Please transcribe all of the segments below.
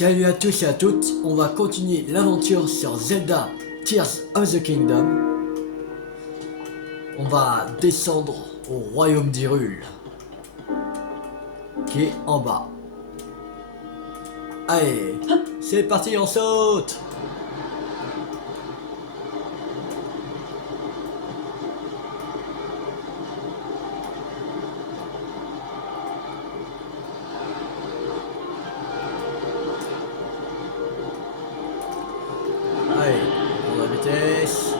Salut à tous et à toutes, on va continuer l'aventure sur Zelda Tears of the Kingdom. On va descendre au royaume d'Hyrule, qui est en bas. Allez, c'est parti, on saute! Allez, on la vitesse.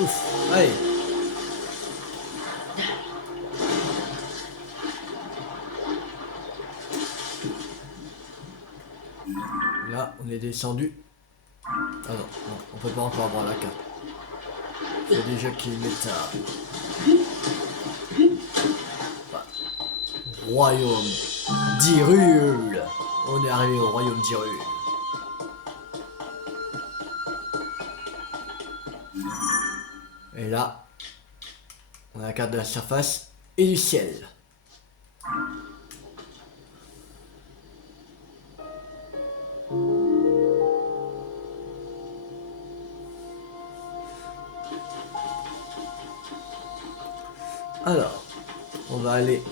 Ouf, allez. Là, on est descendu. Ah non, non, on peut pas encore avoir la carte. C'est déjà qui met à... Royaume d'Hyrule. On est arrivé au royaume d'Hyrule. Et là, on a la carte de la surface et du ciel. Alors, on va aller...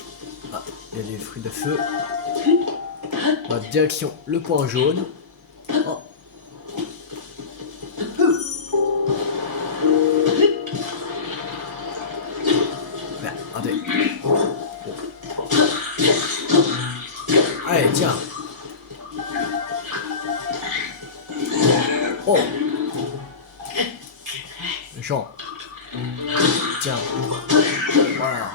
Ah, il y a des fruits de feu. On va direction le point jaune. Oh. Merde, attendez. Allez, tiens. Oh. Méchant. Tiens. Voilà.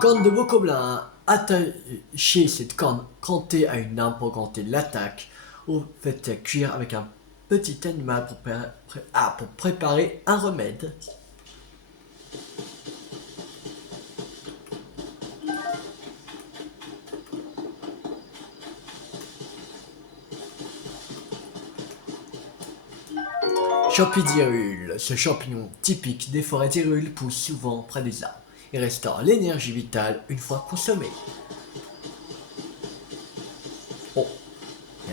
Corne de Bokoblin. Attacher cette corne crantée à une arme pour augmenter l'attaque. Ou faites cuire avec un petit animal pour préparer un remède. Champignon d'Hyrule. Ce champignon typique des forêts d'Hyrule pousse souvent près des arbres. Il restaure l'énergie vitale une fois consommée. Oh, il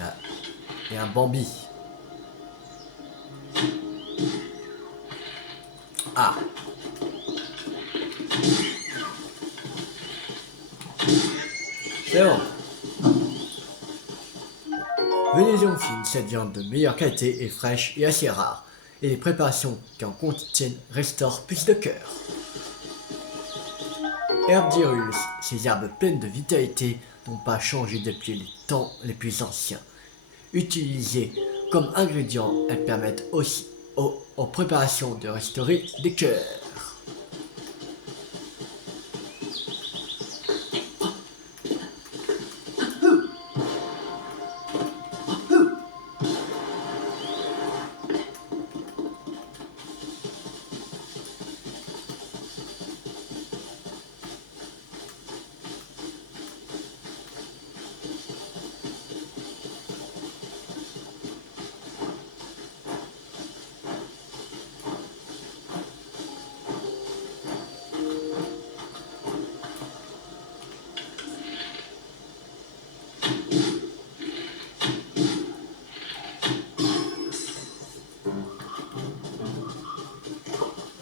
y a un Bambi. Ah. C'est bon. Vénésion fine, cette viande de meilleure qualité est fraîche et assez rare. Et les préparations qui en contiennent restaurent plus de cœur. Herbe d'Hyrule, ces herbes pleines de vitalité n'ont pas changé depuis les temps les plus anciens. Utilisées comme ingrédients, elles permettent aussi aux préparations de restaurer des cœurs.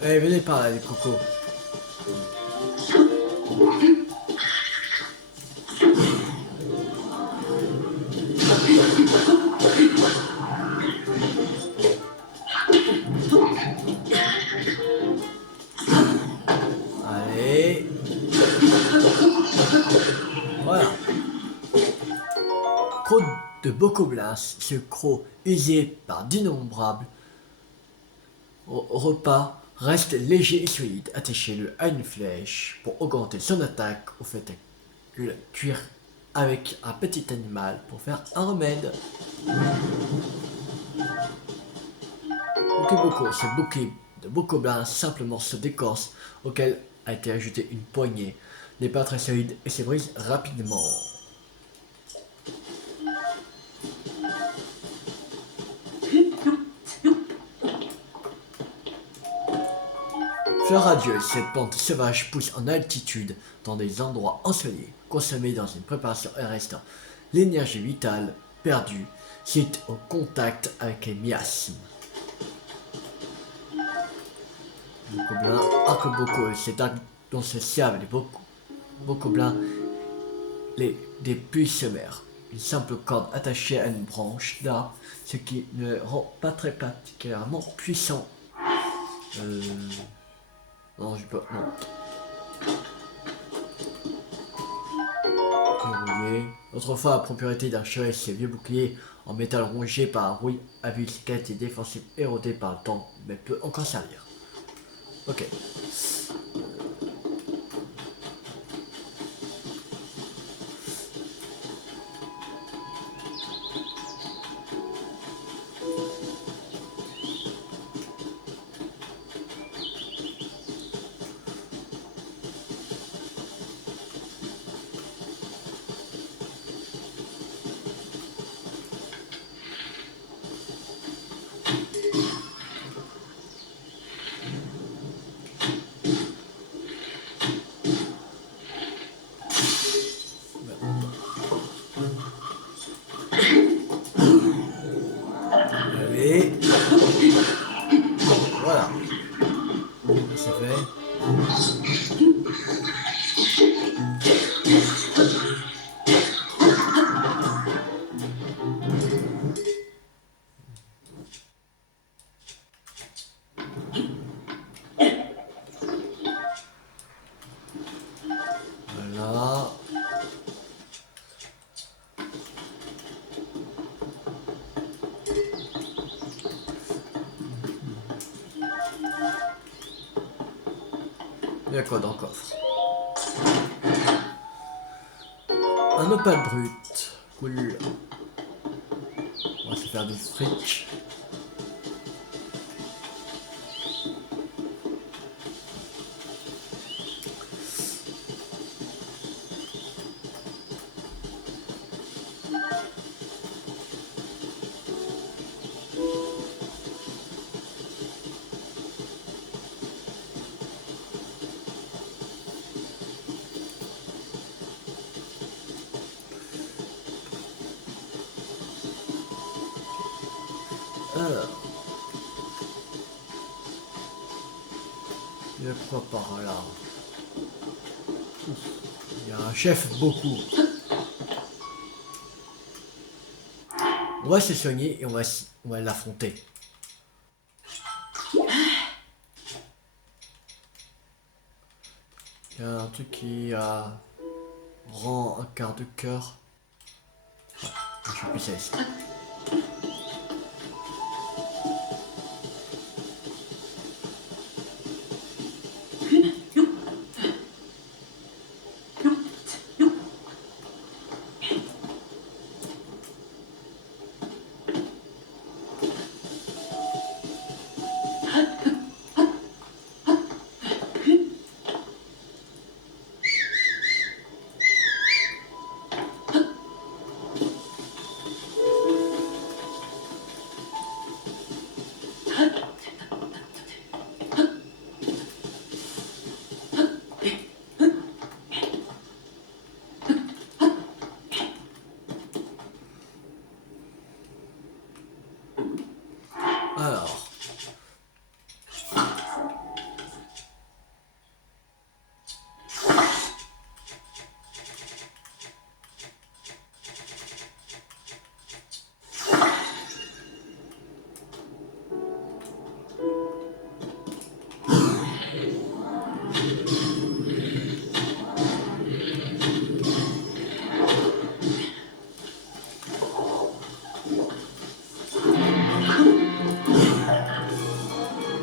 Allez, venez par là, les cocos. Allez. Voilà. Croc de Bokoblin, ce croc usé par d'innombrables repas reste léger et solide. Attachez-le à une flèche pour augmenter son attaque ou faites-le cuire avec un petit animal pour faire un remède. Bokeboko, ce bouquet de Bokoblin, simple morceau d'écorce auquel a été ajouté une poignée, n'est pas très solide et se brise rapidement. Fleur radieuse, cette plante sauvage pousse en altitude dans des endroits ensoleillés. Consommée dans une préparation restant l'énergie vitale perdue suite au contact avec les miasmes. Bocoblin, arc-bocaux, cet arc dont se servent les bocoblins des puits sommaires. Une simple corde attachée à une branche d'arbre, ce qui ne le rend pas très particulièrement puissant. Non, j'ai pas. Non. Verrouillé. Autrefois, la propriété d'un chevet, ces vieux boucliers en métal rongé par un rouille a vu ses qualités défensives érodées par le temps, mais peut encore servir. Ok. Allez. Voilà. C'est fait. Voilà. Il y a quoi dans le coffre? Un opale brut. Cool. On va se faire du fric. Alors. Il y a quoi par là? Il y a un chef beaucoup. On va se soigner et on va l'affronter. Il y a un truc qui rend un quart de cœur. Ouais, je sais plus ça ici. Alors.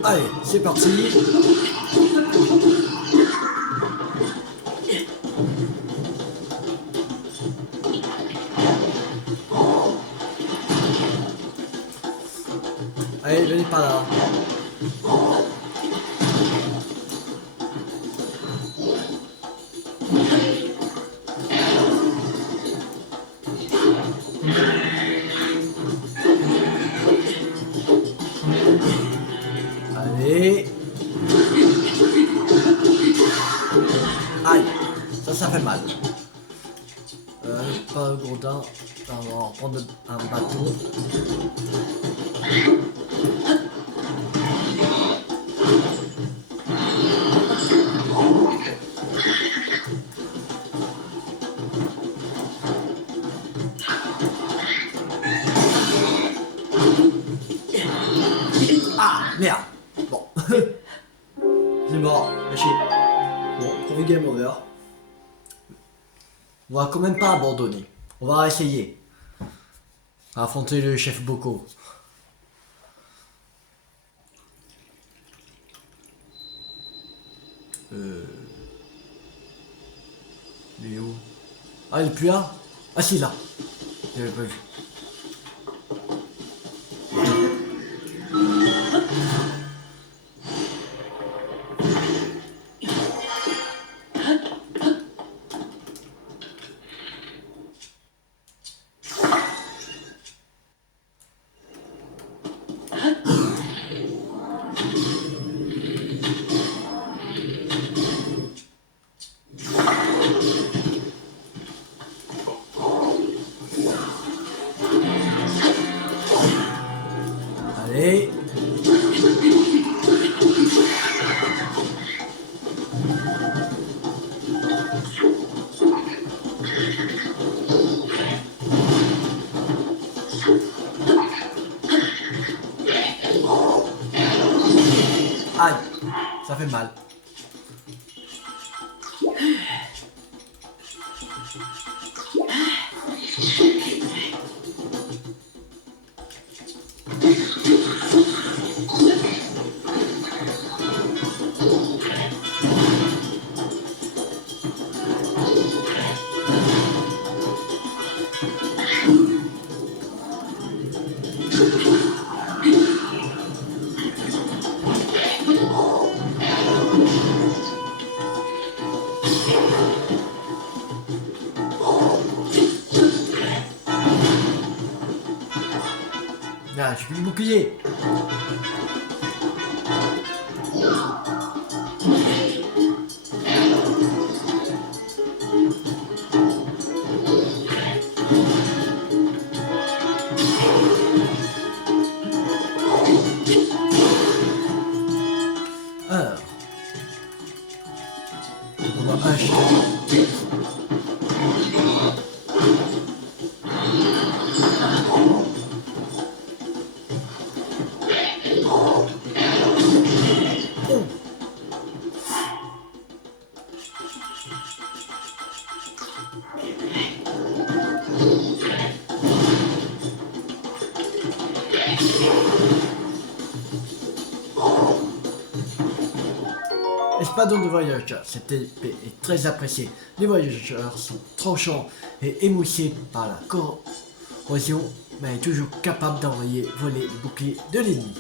Allez, c'est parti. Allez, venez par là. Allez. ça fait mal. Pas le gourdin. On va prendre un bâton. Ah, merde. Bon. C'est mort, lâché. Bon, premier game over. On va quand même pas abandonner. On va essayer. Affronter le chef Boko. Il est où? Ah, il est plus là? Ah si, là. J'avais pas vu. Allez. Aïe, ça fait mal. Ah, j'ai plus le bouclier. Alors, on va acheter. Espadon de voyageurs, cette épée est très appréciée. Les voyageurs sont tranchants et émoussés par la corrosion, mais toujours capables d'envoyer voler le bouclier de l'ennemi.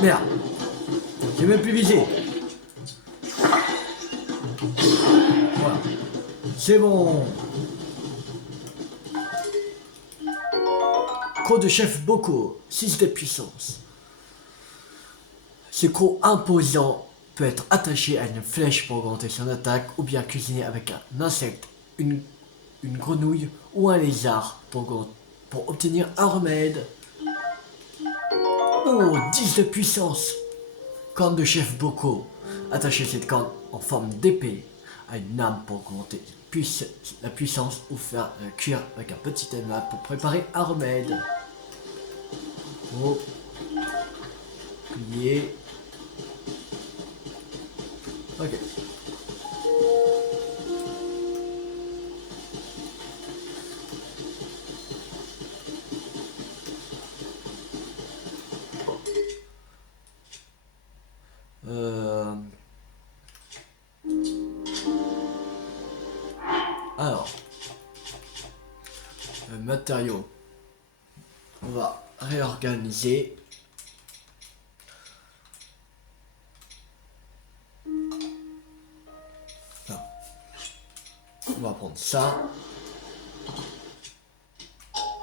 Merde, j'ai même plus visé. Voilà, c'est bon. Croc de chef Boko, 6 de puissance. Ce croc imposant peut être attaché à une flèche pour augmenter son attaque ou bien cuisiné avec un insecte, une grenouille ou un lézard pour obtenir un remède. Oh, 10 de puissance. Corne de chef Boko. Attachez cette corne en forme d'épée à une âme pour augmenter la puissance ou faire cuire avec un petit animal pour préparer un remède. Oh. bouclier. Ok. Alors, le matériau. On va réorganiser. Non. On va prendre ça.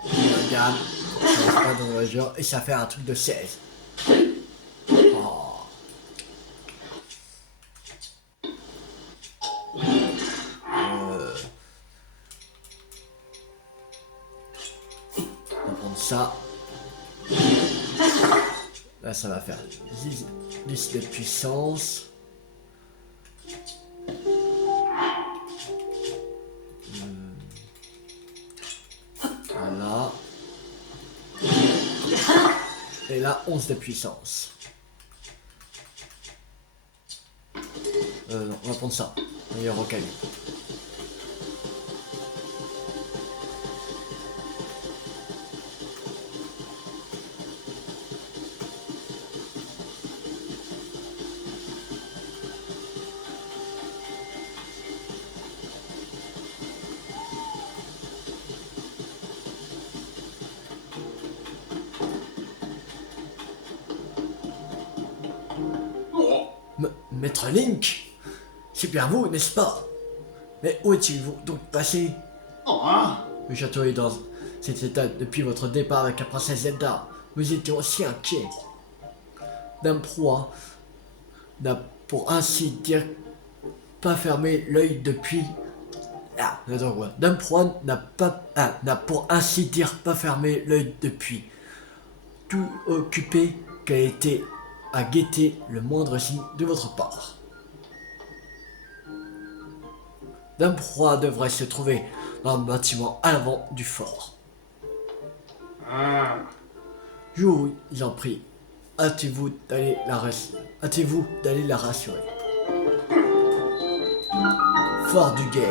Regarde, ça va pas dans le genre et ça fait un truc de 16. Oh. On va prendre ça. Là, ça va faire 10 de puissance. Voilà. Et là, 11 de puissance. Non, on va prendre ça. Meilleur rocaille. Maître Link, c'est bien vous, n'est-ce pas? Mais où étiez-vous donc passé? Le château est dans cet état depuis votre départ avec la princesse Zelda. Nous étions aussi inquiets. Dame Proie n'a pour ainsi dire pas fermé l'œil depuis... Ah, attends quoi. Dame Proie n'a pour ainsi dire pas fermé l'œil depuis. Tout occupé qu'elle était à guetter le moindre signe de votre part. Dame Proie devrait se trouver dans le bâtiment à l'avant du fort. Je vous en prie, hâtez-vous d'aller la rassurer. Fort du guet,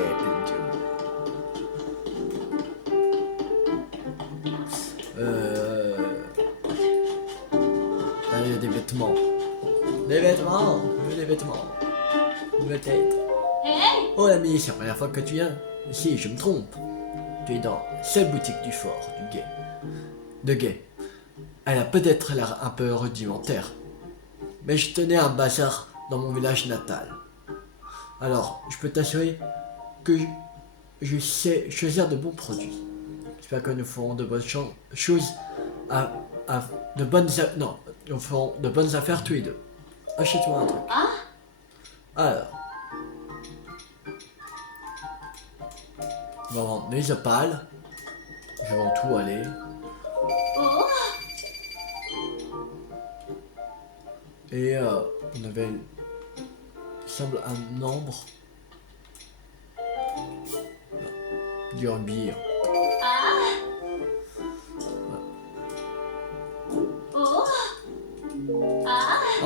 il y a des vêtements. Des vêtements. Peut-être. Oh l'ami, c'est la première fois que tu viens. Si, je me trompe. Tu es dans cette boutique du fort, de guet. Elle a peut-être l'air un peu rudimentaire. Mais je tenais un bazar dans mon village natal. Alors, je peux t'assurer que je sais choisir de bons produits. J'espère que nous ferons de bonnes choses nous ferons de bonnes affaires tous les deux. Achète-moi un truc. Alors, on va vendre les opales. Je vends tout, aller. Et on avait, il semble, un nombre. Du rugby.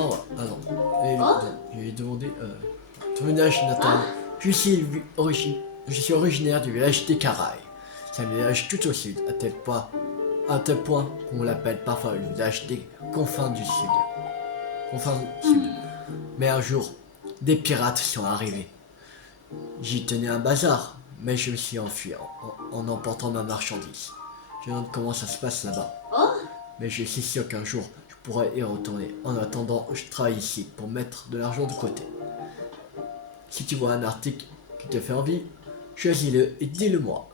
Oh, attends. Je lui ai demandé ton village natal. Je suis originaire du village des Caraïbes. C'est un village tout au sud, à tel point qu'on l'appelle parfois le village des confins du sud. Mais un jour, des pirates sont arrivés. J'y tenais un bazar, mais je me suis enfui en emportant ma marchandise. Je me demande comment ça se passe là-bas. Mais je suis sûr qu'un jour, je pourrai y retourner. En attendant, je travaille ici pour mettre de l'argent de côté. Si tu vois un article qui te fait envie, choisis-le et dis-le-moi.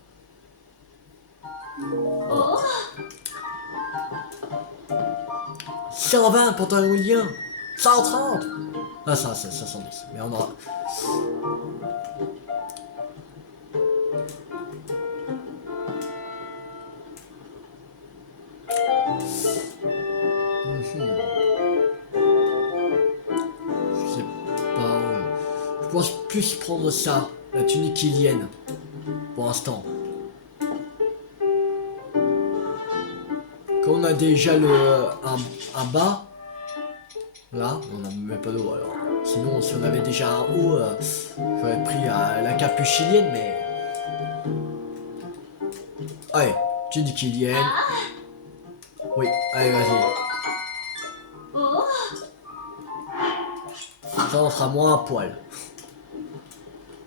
120 pour ton lien. 130. Ah, ça, c'est 70. Mais on aura... Je sais pas... Je pense plus prendre ça, la tunique ilienne, pour l'instant. Quand on a déjà un bas, Là, on n'a même pas d'eau alors. Sinon, si on avait déjà un haut, j'aurais pris la capuchinienne, mais... Allez, tu dis Kylian. Oui, allez, vas-y. Ça, on sera moins à poil.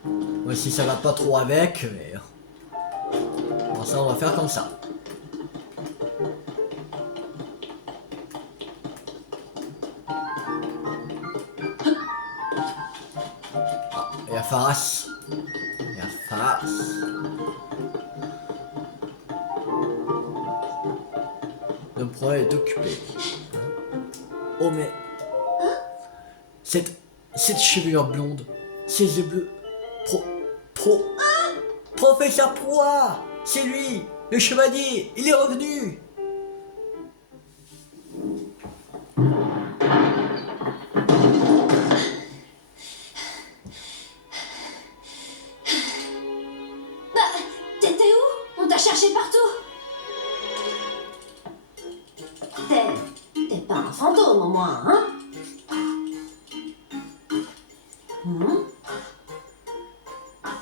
Moi, si ça va pas trop avec, mais... Bon, ça, on va faire comme ça. Il y a Faras. Il y a Faras. Le problème est occupé. Oh mais... Cette chevelure blonde, ces yeux bleus... Professeur Proie, c'est lui, le chevalier, il est revenu. T'étais où? On t'a cherché partout. T'es pas un fantôme au moins, hein?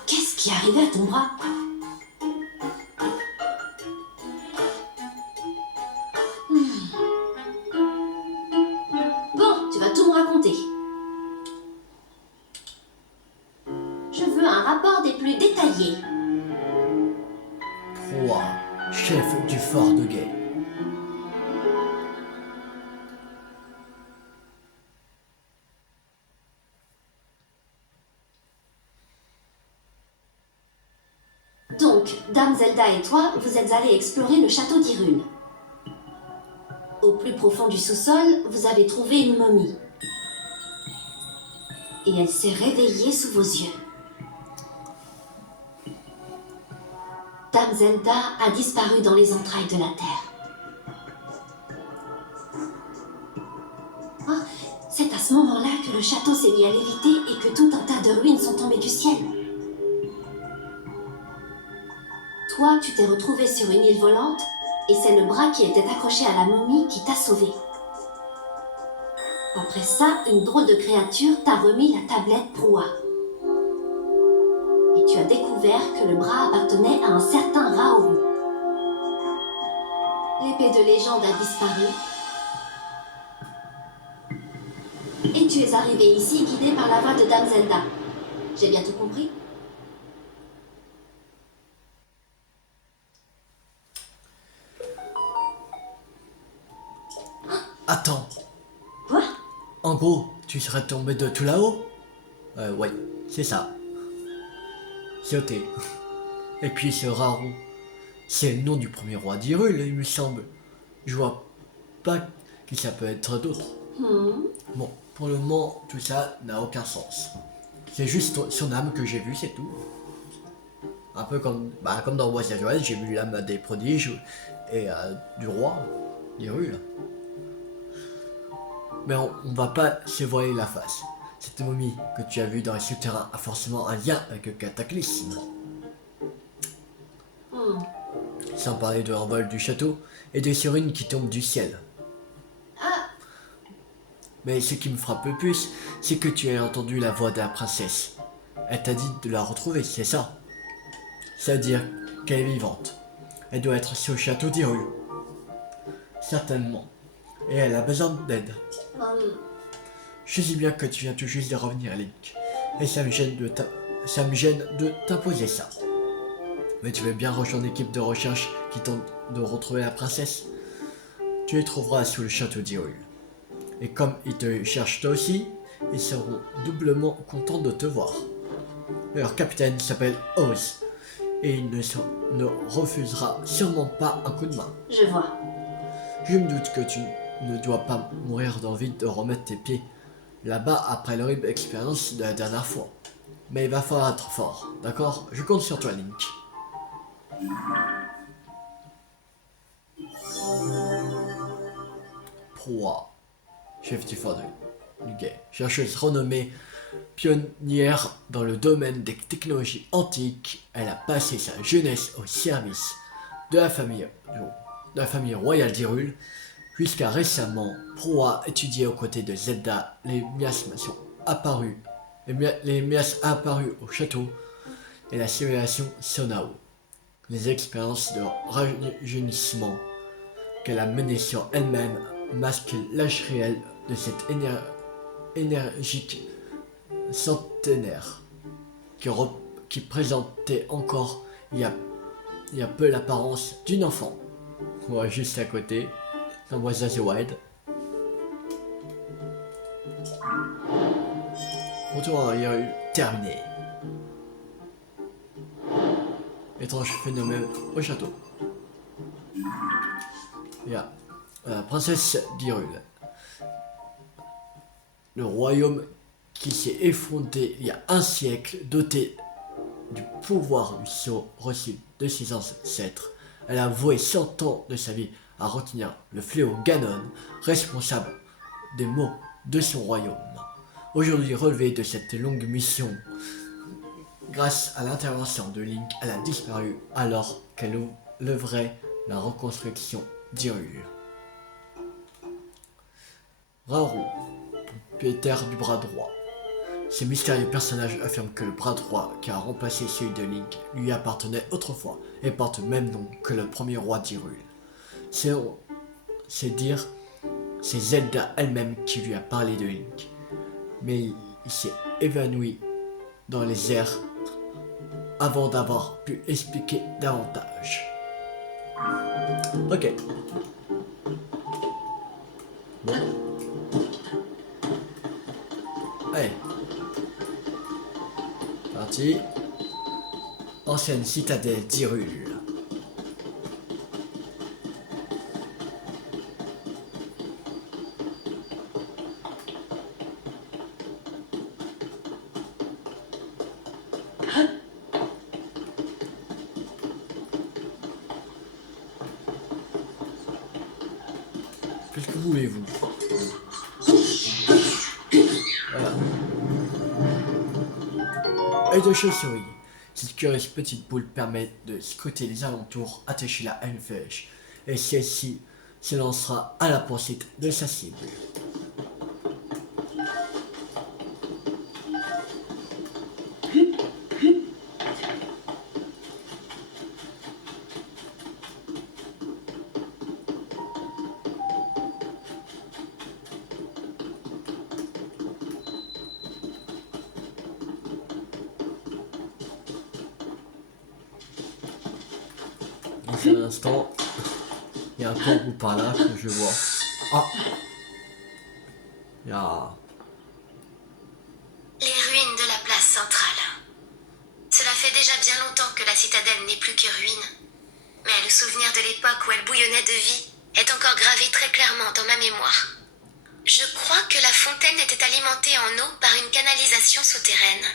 Qu'est-ce qui est arrivé à ton bras? Bon, tu vas tout me raconter. Je veux un rapport des plus détaillés. Proie, chef du fort de guet. Donc, Dame Zelda et toi, vous êtes allés explorer le château d'Hyrule. Au plus profond du sous-sol, vous avez trouvé une momie. Et elle s'est réveillée sous vos yeux. Dame Zelda a disparu dans les entrailles de la Terre. Oh, c'est à ce moment-là que le château s'est mis à léviter et que tout un tas de ruines sont tombées du ciel. Toi, tu t'es retrouvé sur une île volante et c'est le bras qui était accroché à la momie qui t'a sauvé. Après ça, une drôle de créature t'a remis la tablette Proie. Et tu as découvert que le bras appartenait à un certain Raoult. L'épée de légende a disparu. Et tu es arrivé ici guidé par la voix de Dame Zelda. J'ai bien tout compris? Attends, Quoi? en gros, tu serais tombé de tout là-haut? Ouais, c'est ça. Sauté. Et puis ce Raoult, c'est le nom du premier roi d'Hyrule, il me semble. Je vois pas qui ça peut être d'autre. Bon, pour le moment, tout ça n'a aucun sens. C'est juste son âme que j'ai vue, c'est tout. Un peu comme dans Voyage Joël, j'ai vu l'âme des prodiges et du roi d'Hyrule. Mais on va pas se voiler la face. Cette momie que tu as vue dans les souterrains a forcément un lien avec le cataclysme. Sans parler de l'envol du château et des sirènes qui tombent du ciel. Mais ce qui me frappe le plus, c'est que tu as entendu la voix de la princesse. Elle t'a dit de la retrouver, c'est ça? C'est-à-dire qu'elle est vivante. Elle doit être sur le château d'Hyrule. Certainement. Et elle a besoin d'aide. Je sais bien que tu viens tout juste de revenir, Link. Et ça me gêne de t'imposer ça. Mais tu veux bien rejoindre l'équipe de recherche qui tente de retrouver la princesse? Tu les trouveras sous le château d'Hyrule. Et comme ils te cherchent toi aussi, ils seront doublement contents de te voir. Leur capitaine s'appelle Oz. Et il ne refusera sûrement pas un coup de main. Je vois. Je me doute que tu ne dois pas mourir d'envie de remettre tes pieds là-bas après l'horrible expérience de la dernière fois. Mais il va falloir être fort, d'accord? Je compte sur toi, Link. Proie, chef du fort du guet, chercheuse renommée, pionnière dans le domaine des technologies antiques, elle a passé sa jeunesse au service de la famille royale d'Hyrule, Jusqu'à récemment, Pro a étudié aux côtés de Zelda les miasmes sont apparus. Les miasmes apparus au château et la civilisation Sonao. Les expériences de rajeunissement qu'elle a menées sur elle-même masquent l'âge réel de cette énergique centenaire qui présentait encore il y a peu l'apparence d'une enfant. Moi, juste à côté, dans Breath of the Wild. Retour en arrière terminé. Étrange phénomène au château. Il y a la princesse d'Hyrule. Le royaume qui s'est effondré il y a un siècle, doté du pouvoir du sceau reçu de ses ancêtres. Elle a voué 100 ans de sa vie à retenir le fléau Ganon, responsable des maux de son royaume. Aujourd'hui relevée de cette longue mission, grâce à l'intervention de Link, elle a disparu alors qu'elle œuvrait la reconstruction d'Hyrule. Raoult, propriétaire du bras droit. Ce mystérieux personnage affirme que le bras droit qui a remplacé celui de Link lui appartenait autrefois et porte le même nom que le premier roi d'Hyrule. C'est dire, c'est Zelda elle-même qui lui a parlé de Link. Mais il s'est évanoui dans les airs avant d'avoir pu expliquer davantage. Ok. Bon. Allez. Parti. Ancienne citadelle d'Hyrule. Qu'est-ce que voulez-vous? Voilà. Œil de chauve-souris. Cette curieuse petite boule permet de scruter les alentours attachés à une flèche, et celle-ci se lancera à la poursuite de sa cible. Dans un instant, il y a un kangourou par là que je vois. Ah, il y a... Les ruines de la place centrale. Cela fait déjà bien longtemps que la citadelle n'est plus que ruine. Mais le souvenir de l'époque où elle bouillonnait de vie est encore gravé très clairement dans ma mémoire. Je crois que la fontaine était alimentée en eau par une canalisation souterraine.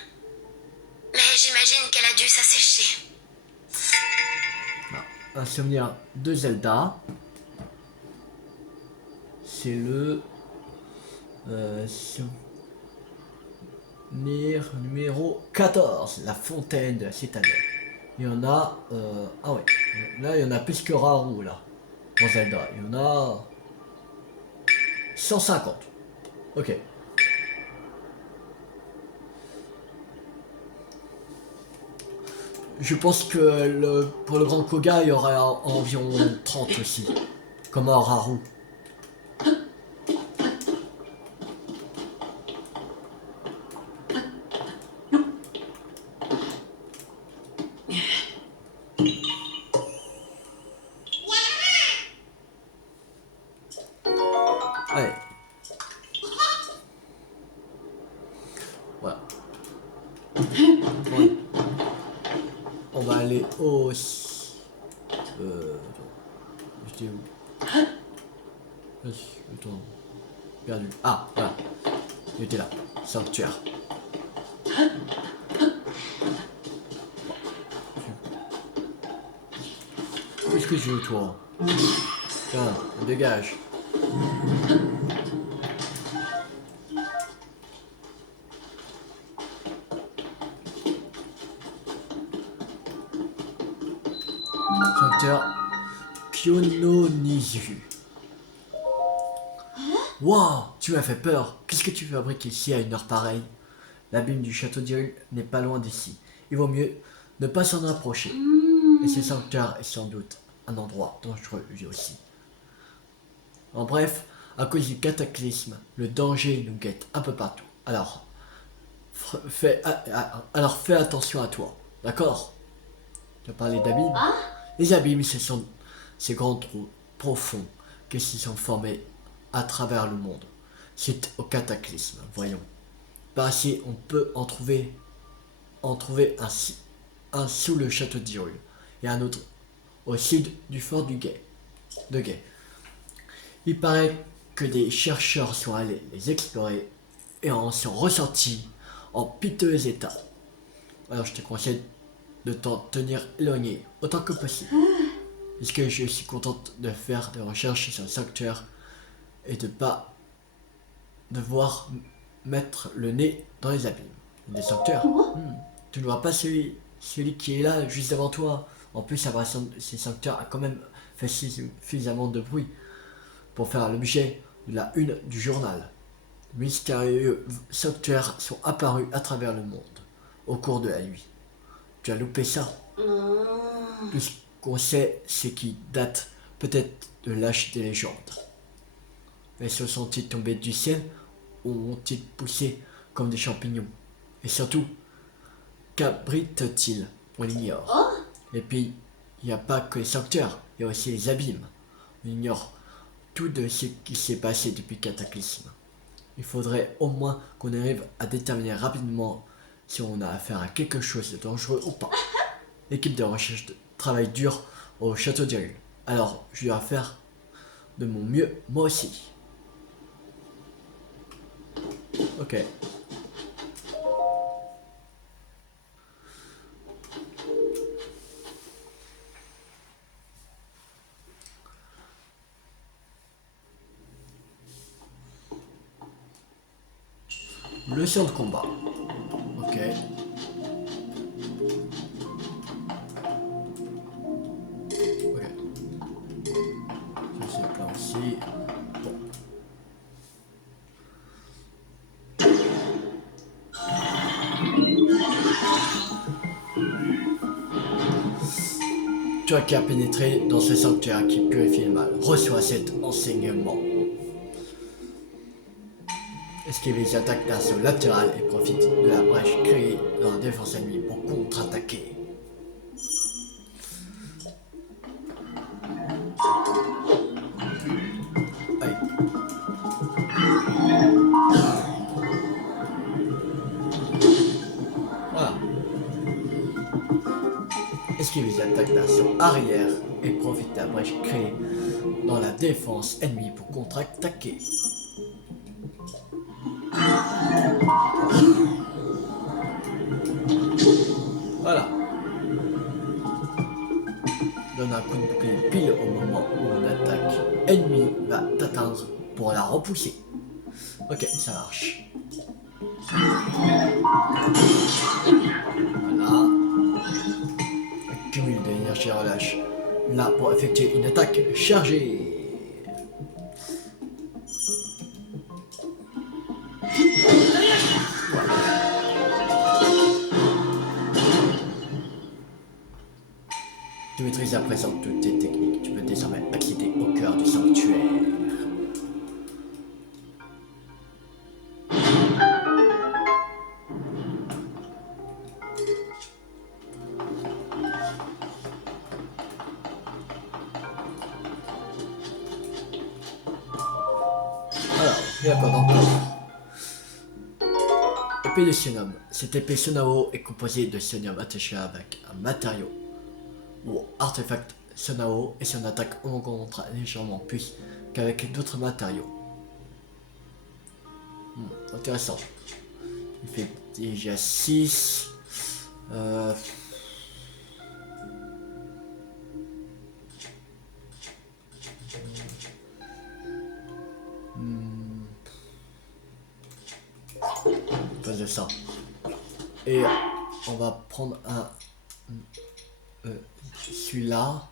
Mais j'imagine qu'elle a dû s'assécher. Un souvenir de Zelda. C'est le souvenir numéro 14, la fontaine de la citadelle. Il y en a... ah ouais, là il y en a plus que Raoult là, en Zelda. Il y en a 150. Ok. Je pense que pour le Grand Koga, il y aura environ 30 aussi, comme à Raoult. Allez. Voilà. Ouais. On va aller au... J'étais où? Attends. Perdu. Ah, voilà. Il était là. Sanctuaire. Qu'est-ce que je veux, toi? Tiens, dégage. Sanctuaire Kyononizu. Waouh, tu m'as fait peur. Qu'est-ce que tu fabriques ici à une heure pareille? L'abîme du château d'Hyrule n'est pas loin d'ici. Il vaut mieux ne pas s'en approcher. Et ce sanctuaire est sans doute un endroit dangereux lui aussi. En bref, à cause du cataclysme, le danger nous guette un peu partout. Alors, fais attention à toi, d'accord? Tu as parlé d'abîmes? Ah, Les abîmes, ce sont ces grands trous profonds qui s'y sont formés à travers le monde, suite au cataclysme, voyons. Par ici, on peut en trouver un sous le château d'Hyrule et un autre au sud du fort de Guet. Il paraît que des chercheurs sont allés les explorer et en sont ressortis en piteux état. Alors je te conseille de t'en tenir éloigné autant que possible. Puisque je suis contente de faire des recherches sur le sanctuaire et de pas devoir mettre le nez dans les abîmes. Des sanctuaires. Tu ne vois pas celui qui est là juste devant toi. En plus, ces sanctuaires a quand même fait suffisamment de bruit pour faire l'objet de la une du journal. Mystérieux sanctuaires sont apparus à travers le monde au cours de la nuit. Tu as loupé ça. Tout ce qu'on sait, c'est qu'ils datent peut-être de l'âge des légendes. Mais se sont-ils tombés du ciel ou ont-ils poussé comme des champignons? Et surtout, qu'abritent-ils? On l'ignore. Et puis, il n'y a pas que les sanctuaires, il y a aussi les abîmes. On ignore tout de ce qui s'est passé depuis le cataclysme. Il faudrait au moins qu'on arrive à déterminer rapidement si on a affaire à quelque chose de dangereux ou pas. L'équipe de recherche travaille dur au château d'Hyrule. Alors, je dois faire de mon mieux, moi aussi. Ok. Leçon de combat. Ok. Ok. Ça c'est plein aussi. Bon. Toi qui as pénétré dans ce sanctuaire qui purifie le mal, reçois cet enseignement. Esquive les attaques d'assaut latéral et profite de la brèche créée dans la défense ennemie pour contre-attaquer. Aïe. Voilà. Esquive les attaques d'assaut arrière et profite de la brèche créée dans la défense ennemie pour contre-attaquer. Voilà. Donne un coup de bouclier pile au moment où une attaque ennemie va t'atteindre pour la repousser. Ok, ça marche. Voilà. Cumul d'énergie relâche. Là pour effectuer une attaque chargée. Tu maîtrises à présent toutes tes techniques. Tu peux désormais accéder au cœur du sanctuaire. Alors, il y a quoi encore? Épée de Sionum. Cette épée Sonao est composée de Sionium attaché avec un matériau ou artefact Sonao et son attaque augmentera légèrement plus qu'avec d'autres matériaux. Intéressant. Il fait déjà 6. Pas de ça. Et on va prendre un celui-là.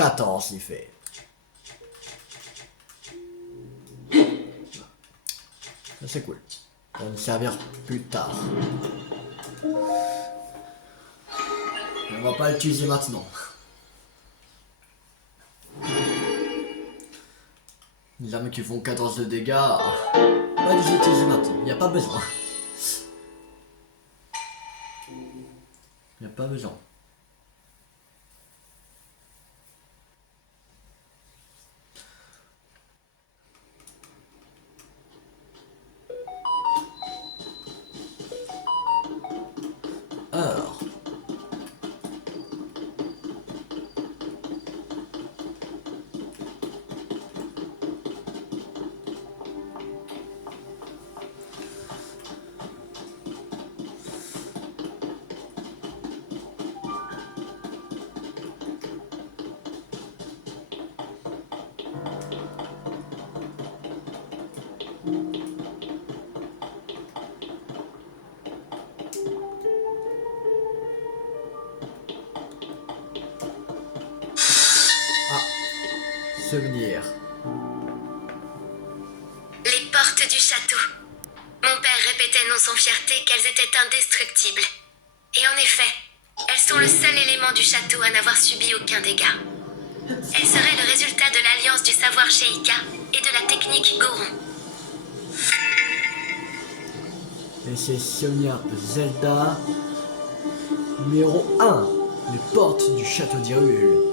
14 il fait. Ça c'est cool. Ça va nous servir plus tard. Mais on va pas l'utiliser maintenant. Les armes qui font 14 de dégâts, on va les utiliser maintenant. Il n'y a pas besoin. Il n'y a pas besoin. Alors. Souvenir. Les portes du château. Mon père répétait non sans fierté qu'elles étaient indestructibles. Et en effet, elles sont le seul élément du château à n'avoir subi aucun dégât. Elles seraient le résultat de l'alliance du savoir Sheikah et de la technique Goron. Et c'est Sonia Zelda. Numéro 1. Les portes du château d'Hyrule.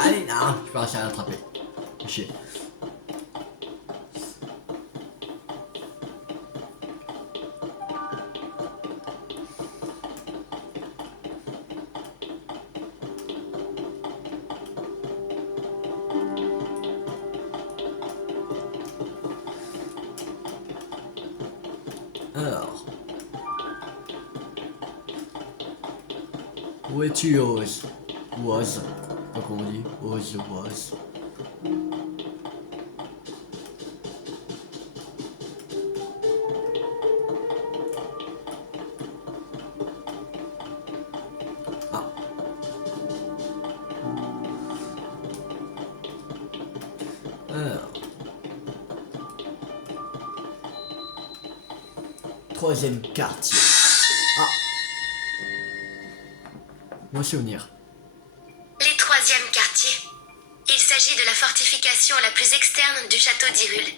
Allez, non, je peux réussir à l'attraper. Chier. Alors. Où es-tu, Oz? Was. Comment on dit? Oz, was. Ah. Alors. Troisième quartier. Ah. Mon souvenir. Les troisièmes quartiers. Il s'agit de la fortification la plus externe du château d'Hyrule.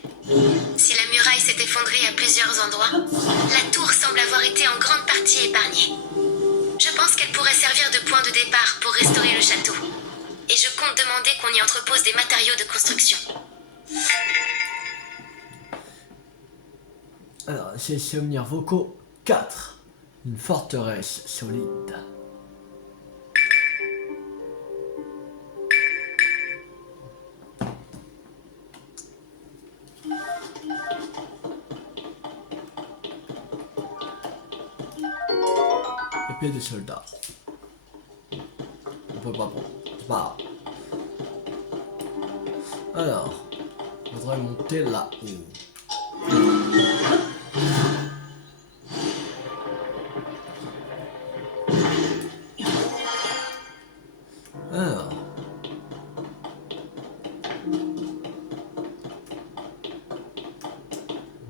Si la muraille s'est effondrée à plusieurs endroits, la tour semble avoir été en grande partie épargnée. Je pense qu'elle pourrait servir de point de départ pour restaurer le château. Et je compte demander qu'on y entrepose des matériaux de construction. Alors, c'est souvenirs vocaux 4. Une forteresse solide. Épée de soldat. On peut pas prendre. C'est pas grave. Alors, on devrait monter là-haut. Alors.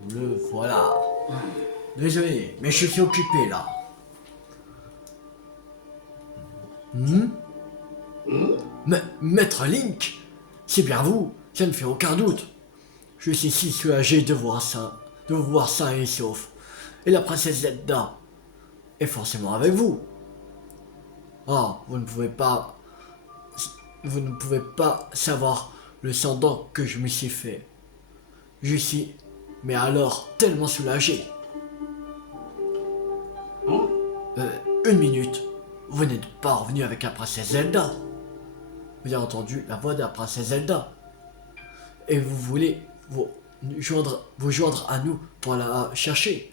Le voilà. Désolé, mais je suis occupé là. Maître Link, c'est bien vous, ça ne fait aucun doute. Je suis si soulagé de voir ça, sain et sauf. Et la princesse Zelda est forcément avec vous. Ah, vous ne pouvez pas savoir le sang d'encre que je me suis fait. Je suis, mais alors, tellement soulagé. Une minute, vous n'êtes pas revenu avec la princesse Zelda. Vous avez entendu la voix de la princesse Zelda. Et vous voulez vous joindre à nous pour la chercher.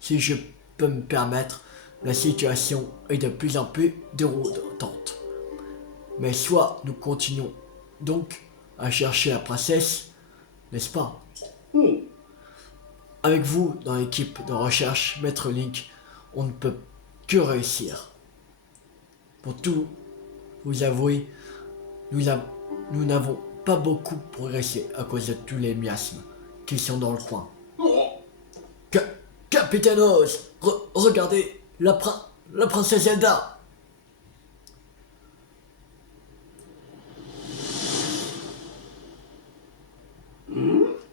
Si je peux me permettre, la situation est de plus en plus déroutante. Mais soit nous continuons donc à chercher la princesse, n'est-ce pas? Avec vous dans l'équipe de recherche, Maître Link, on ne peut que réussir. Pour tout vous avouer, nous n'avons pas beaucoup progressé à cause de tous les miasmes qui sont dans le coin. Capitaine Oz, regardez la princesse Zelda.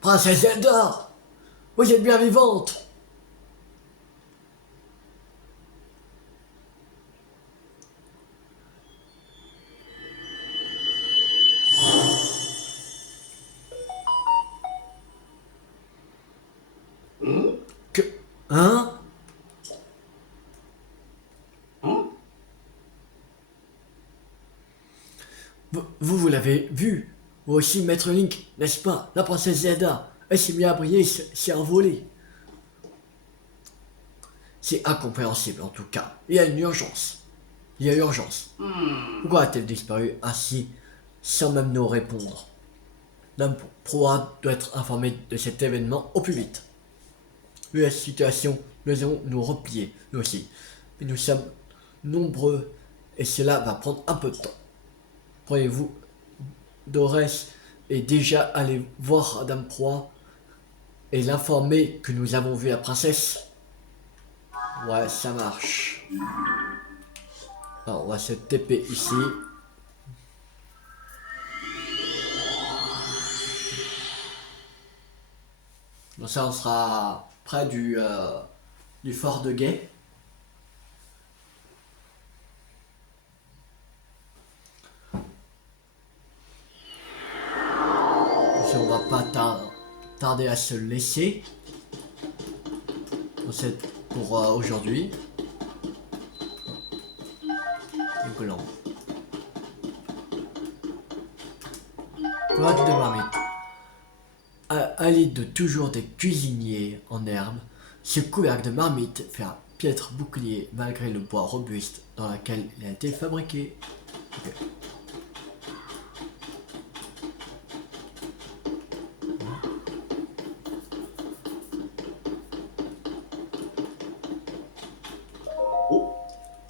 Princesse Zelda, vous êtes bien vivante. Hein? Vous l'avez vu, vous aussi, Maître Link, n'est-ce pas? La princesse Zelda, elle s'est mise à briller, s'est envolée. C'est incompréhensible en tout cas. Il y a une urgence. Il y a urgence. Pourquoi a-t-elle disparu ainsi, sans même nous répondre? L'homme Proa doit être informé de cet événement au plus vite. Vu la situation, nous allons nous replier, nous aussi. Mais nous sommes nombreux et cela va prendre un peu de temps. Croyez-vous, Dorès est déjà allé voir Dame Proa et l'informer que nous avons vu la princesse? Ouais, ça marche. Alors, on va se TP ici. Donc ça, on sera près du fort de Guet. On va pas tarder à se laisser. C'est pour aujourd'hui. Rigolant. Couvercle de marmite. À l'aide de toujours des cuisiniers en herbe, ce couvercle de marmite fait un piètre bouclier malgré le bois robuste dans lequel il a été fabriqué. Okay.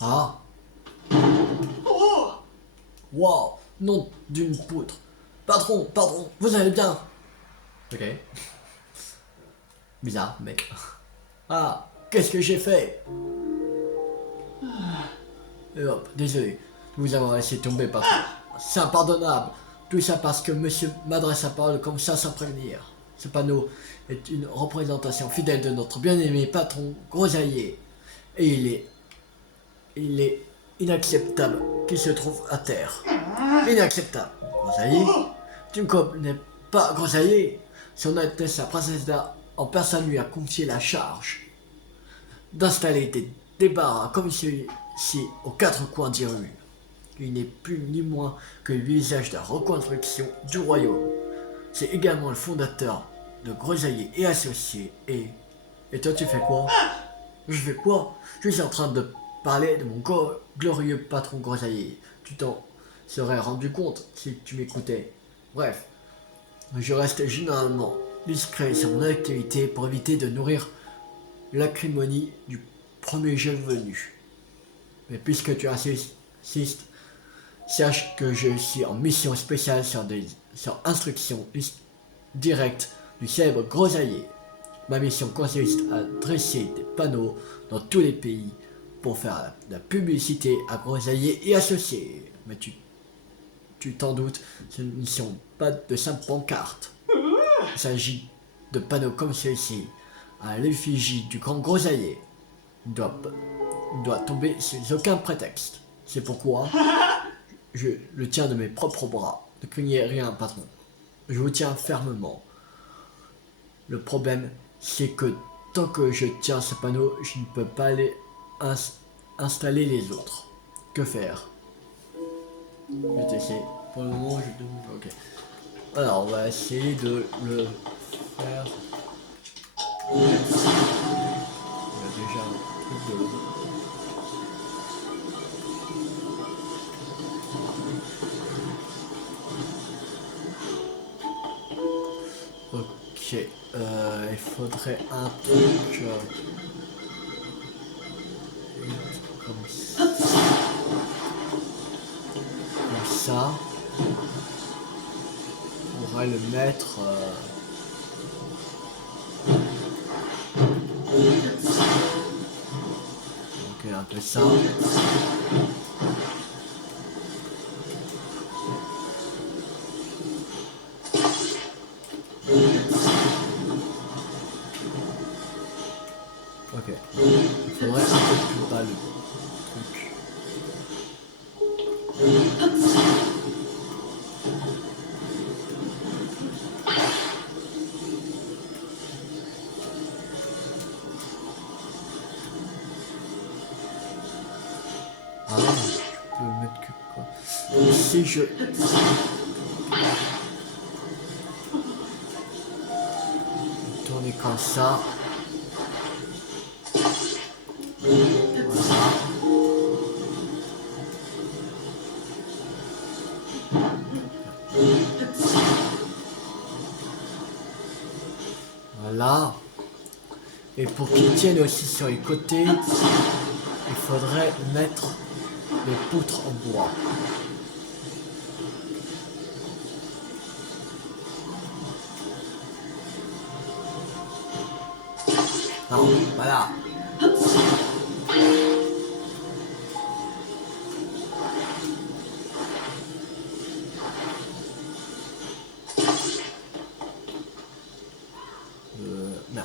Ah. Wow, nom d'une poutre. Pardon, vous allez bien? Ok. Bizarre, mec. Ah, qu'est-ce que j'ai fait? Et hop, désolé. Nous avons laissé tomber, patron. C'est impardonnable. Tout ça parce que monsieur m'adresse la parole comme ça sans prévenir. Ce panneau est une représentation fidèle de notre bien-aimé patron Grosaillier. Et il est inacceptable qu'il se trouve à terre. Inacceptable. Grosaillier? Tu ne connais pas Grosaillier? Son Altesse la Princesse d'A en personne lui a confié la charge d'installer des débarras comme celui-ci aux quatre coins des rues. Il n'est plus ni moins que le visage de la reconstruction du royaume. C'est également le fondateur de Grosaillier et Associés. Et toi tu fais quoi? Je fais quoi? Je suis en train de parler de mon glorieux patron Grosaillier. Tu t'en serais rendu compte si tu m'écoutais. Bref, je reste généralement discret sur mon activité pour éviter de nourrir l'acrimonie du premier jeune venu. Mais puisque tu insistes, sache que je suis en mission spéciale sur instruction directe du célèbre Grosaillier. Ma mission consiste à dresser des panneaux dans tous les pays pour faire la publicité à Grosaillier et Associés. Mais tu t'en doutes, ce ne sont pas de simples pancartes. Il s'agit de panneaux comme celui-ci, à l'effigie du grand Grosaillier. Il doit tomber sans aucun prétexte. C'est pourquoi je le tiens de mes propres bras. Ne craignez rien, patron. Je vous tiens fermement. Le problème, c'est que tant que je tiens ce panneau, je ne peux pas aller installer les autres. Que faire? Je vais essayer. Pour le moment, je demande. Ok. Alors, on va essayer de le faire. Il y a déjà un truc de l'eau. Ok, il faudrait un truc comme ça. Comme ça. On pourrait le mettre. Ok, un peu ça. Ok. Il faudrait un peu plus bas le truc. Ah, je peux mettre que quoi? Si je... Tourner comme ça. Voilà. Voilà. Et pour qu'il tienne aussi sur les côtés, il faudrait mettre les poutres en bois. Non, voilà. Non.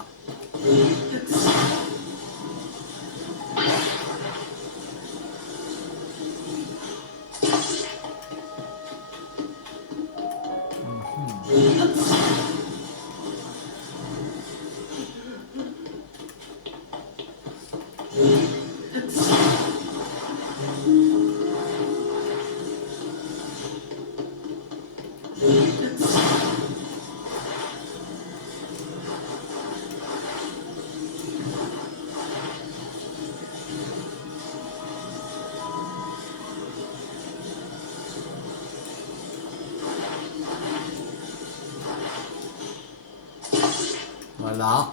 Voilà.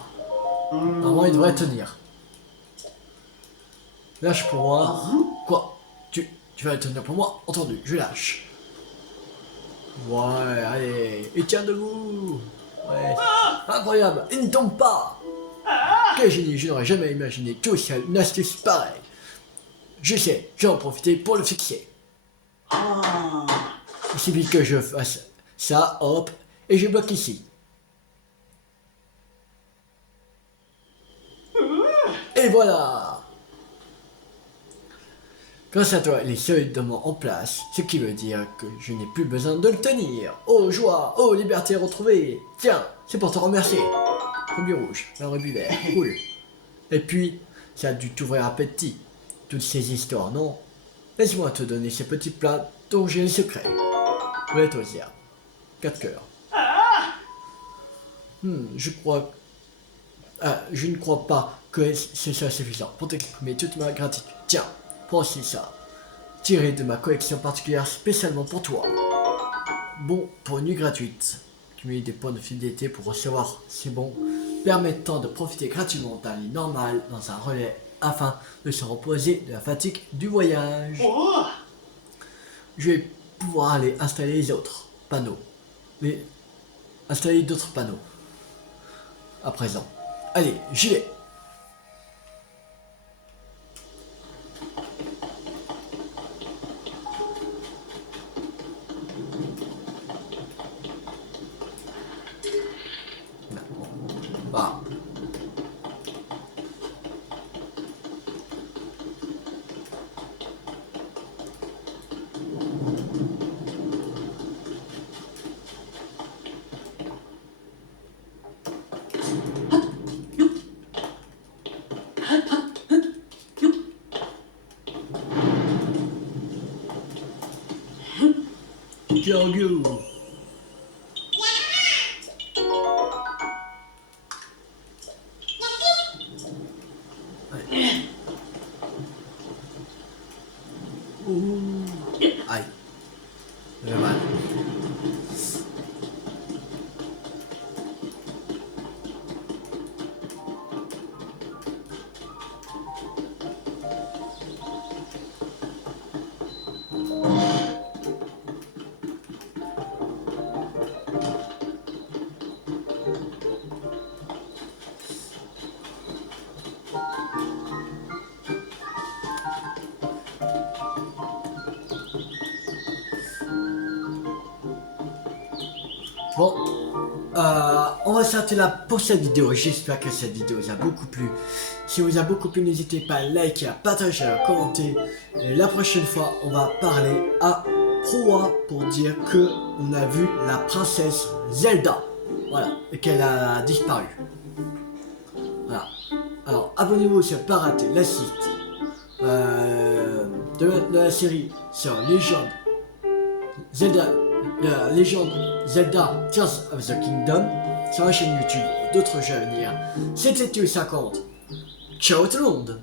Normalement, il devrait tenir. Lâche pour moi. Quoi? Tu vas tenir pour moi? Entendu, je lâche. Ouais, allez. Et tiens debout. Ouais. Incroyable. Il ne tombe pas. Quel génie, je n'aurais jamais imaginé tout seul une astuce pareille. Je sais, je vais en profiter pour le fixer. Il suffit que je fasse ça, hop, et je bloque ici. Et voilà! Grâce à toi, il est solidement en place, ce qui veut dire que je n'ai plus besoin de le tenir. Oh joie, oh liberté retrouvée. Tiens, c'est pour te remercier. Rubis rouge, un rubis vert, cool. Et puis, ça a dû t'ouvrir appétit. Toutes ces histoires, non? Laisse-moi te donner ces petits plats dont j'ai le secret. Boulette aux herbes. 4 cœurs. Je ne crois pas que ce soit suffisant pour t'exprimer toute ma gratitude. Tiens, prends aussi ça. Tiré de ma collection particulière spécialement pour toi. Bon, pour une nuit gratuite. Cumuler des points de fidélité pour recevoir ces bons, permettant de profiter gratuitement d'un lit normal dans un relais afin de se reposer de la fatigue du voyage. Je vais pouvoir aller installer les autres panneaux. Installer d'autres panneaux. À présent. Allez, j'y vais. Bah. Kangoo. Aïe. J'avais mal. on va s'arrêter là pour cette vidéo. J'espère que cette vidéo vous a beaucoup plu. Si vous a beaucoup plu, n'hésitez pas à liker, à partager, à commenter. Et la prochaine fois, on va parler à Proa pour dire que on a vu la princesse Zelda. Voilà, et qu'elle a disparu. Voilà. Alors, abonnez-vous si vous n'avez pas raté la suite de la série sur Legend Zelda, la légende Zelda Tears of the Kingdom sur la chaîne YouTube et d'autres jeux à venir. C'était Théo50. Ciao tout le monde!